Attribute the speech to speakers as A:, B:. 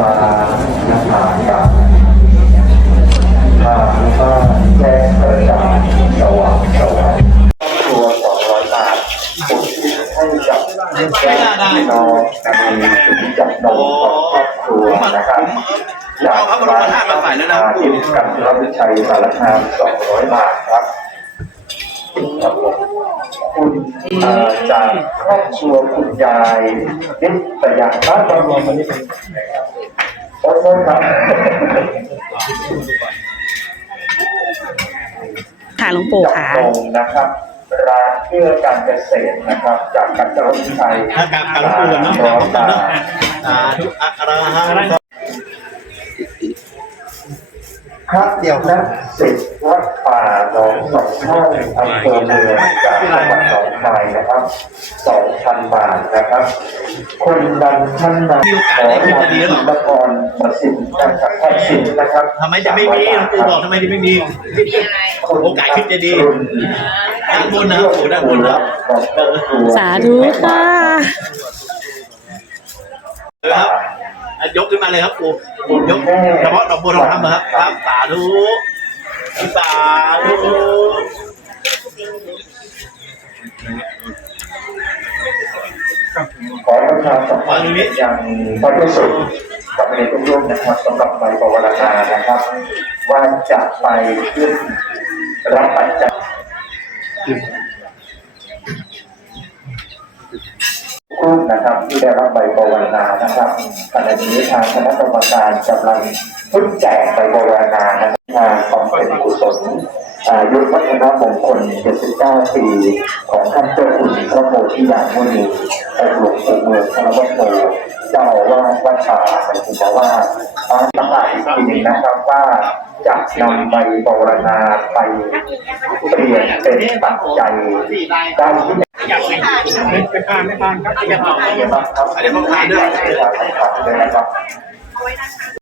A: ฟ้าน้ำตาตาทางบ้านแจ้งประจานสว่างสว่างตัวสองร้อยบาทอุทิศให้กับญาติพี่น้องในถึงจับนมของครอบครัวนะครับ
B: เอาพระบรมธาตุมาใส่แล้วนะ
A: ที่กันทรวิชัยสารคามสองร้อยบาทครับครับผม คุณจากครอบครัวคุณยายนิตยาบ้านรวมวันนี้เป็นโอ้โหครับ
C: ค่ะหลวงปู่ค่ะ
A: ตรงนะครับร้านเพื่อการเกษตรนะครับ จากกันทรวิชัย
B: ถ้าการการปูนเนาะ
A: สามร้อยบาท
B: สาธุอะระหัง
A: พระเดียวนะสิทธิ์วัด หนองสองห้องอำเภอเมืองจากจังหวัดหนองคายนะครับสองพันบาทนะครับ คนดังท่านนำขอให้นครประสิทธิ์การขับทักษิณนะครับ
B: ทำไมจะไม่มีหลวงปู่บอกทำไมจะไม่มีโอกาสขึ้นจะดีด้านบนนะครับปู่ด้านบนนะ
C: สาธุค่ะ
B: เออครับอะยกขึ้นมาเลยครับปู่ปู่ยกเฉพาะดอกบัวทองคำนะครับครับสาธุ สาธุ
A: ขอประชาสัมพันธ์อย่างพระพิสุทธิ์กับในทุกรูปนะครับสำหรับใบปวารณานะครับ ว่าจะไปขึ้นรับปัจจัย รูปนะครับ ที่ได้รับใบปวารณานะครับขณะนี้ทางคณะกรรมการกำลังพึ่งแจกใบปวารณานะครับทางของเป็นกุศลอายุวัฒนมงคล 79 ปี ของท่านเจ้าคุณพระโพธิยานมุนีองค์หลวงปู่เมืองพระวัดโพเจ้าอาวาสวัดป่าหมายถึงว่าตามหลายอีกทีหนึงนะครับว่าจะนำใบปรณาไปเปลี่ยนเป็นปัจจัยได้ที่
B: ยากไปไปทานไม่ทานครับอยากไป
A: ครับ
B: เดี๋ยวต้องทานด้วย
A: ครับ